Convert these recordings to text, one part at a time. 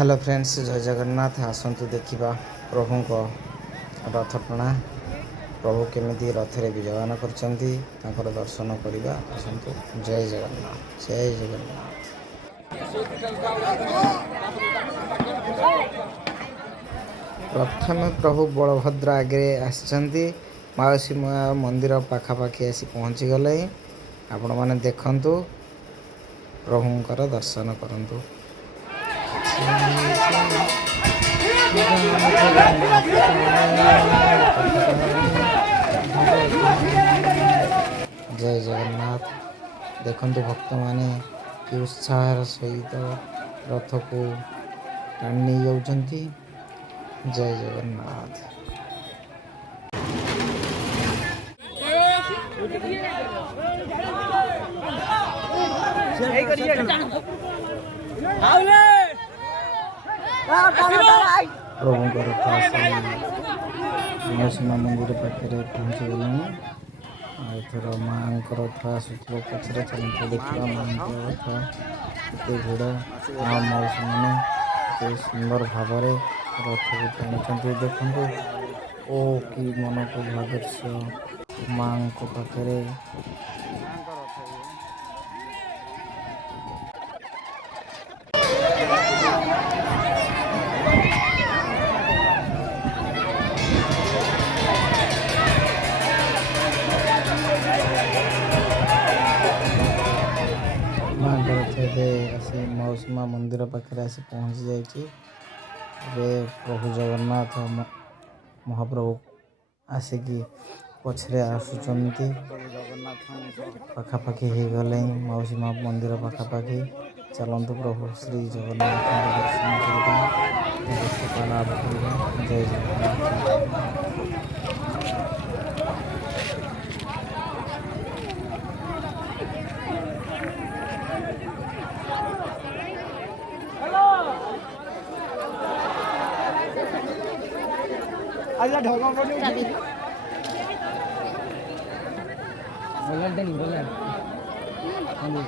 Hello friends, जय जगन्नाथ। आसतु देखा प्रभु रथ टଣା। प्रभु केमी रथ में विजयमान कर दर्शन करवा। आसतु। जय जगन्नाथ, जय जगन्नाथ। प्रथम प्रभु बलभद्र आगे आसी माउसी मंदिर पाखापाखि आसी पहुँची गले। आपण मैंने देखु प्रभुंकर दर्शन करंतु। जय जगन्नाथ। देखंतु भक्त माने कि उत्साह सहित रथ को टाणी जाउछंती। जय जगन्नाथ। प्रभु रथ मौसीमा मंदिर पाखे पहुँची गलानी। एथर माँ रथ आसुव पचर चलते देखा माँ रथ के भिड़। माँ मौसी मैंने सुंदर भाव रथ को टाणी देखु। ओ कि मन को भादृश्य माँ पाखे। माँ रथ आसी मौसीमा मंदिर पाखे आसी पहुँची जाइए। प्रभु जगन्नाथ महाप्रभु आसिकी पछरे आसुचंती। पाखापाखि हो गले मौसीमा मंदिर पाखापाखि। चलतु प्रभु श्री जगन्नाथ दर्शन करवा लाभ करवा। जय जगन्नाथ। আল্লাহ ঢোকা পড়ে যাবি বলার দেন বলার আমি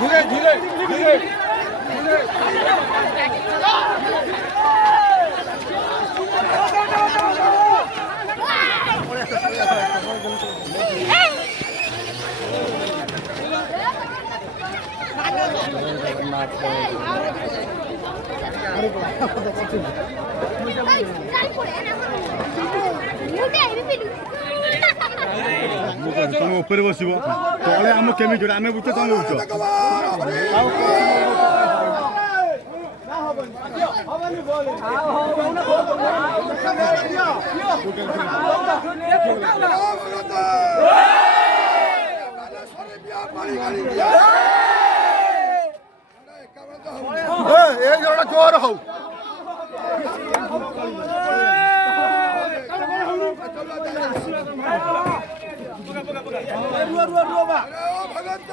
ধীরে ধীরে ধীরে তুমি উপরে বসিব তলে আমি কেমিটি আমি বুঝতে তুমি বুঝছো এই জোড়া জোর হও ভগত